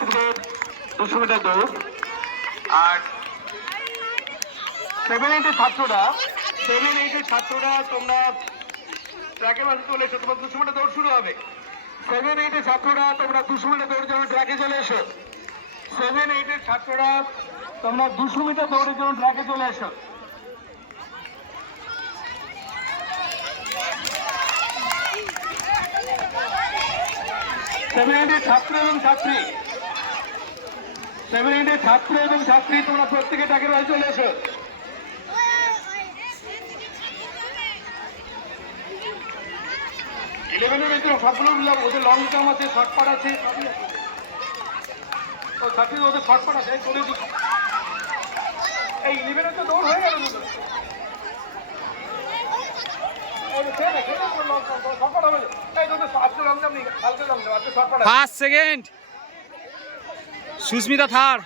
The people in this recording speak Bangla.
ছাত্রীদের 200 মিটার দৌড়। আর 7-8 এর ছাত্ররা তোমরা ট্র্যাকের মাঝে চলে এসো, তোমার 200 মিটার দৌড় শুরু হবে। 7-8 এর ছাত্ররা তোমরা 200 মিটার দৌড়ের জন্য ট্র্যাকে চলে এসো। 7-8 এর ছাত্ররা তোমরা 200 মিটার দৌড়ের জন্য ট্র্যাকে চলে এসো। ছাত্র এবং ছাত্রী 7-8 এর ছাত্র এবং ছাত্রী তোমরা প্রত্যেকে ট্র্যাকের মাঝে চলে এসো। ইলেভেনের ভিতরে সবগুলো ওদের লং জাম্প আছে, শর্টপাট আছে, সবই আছে। ও ছাত্রী ওদের শর্টপাট আছে, চলে দিচ্ছি। এই ইলেভেনের তো দৌড় হয়ে গেল। First second Sushmita third.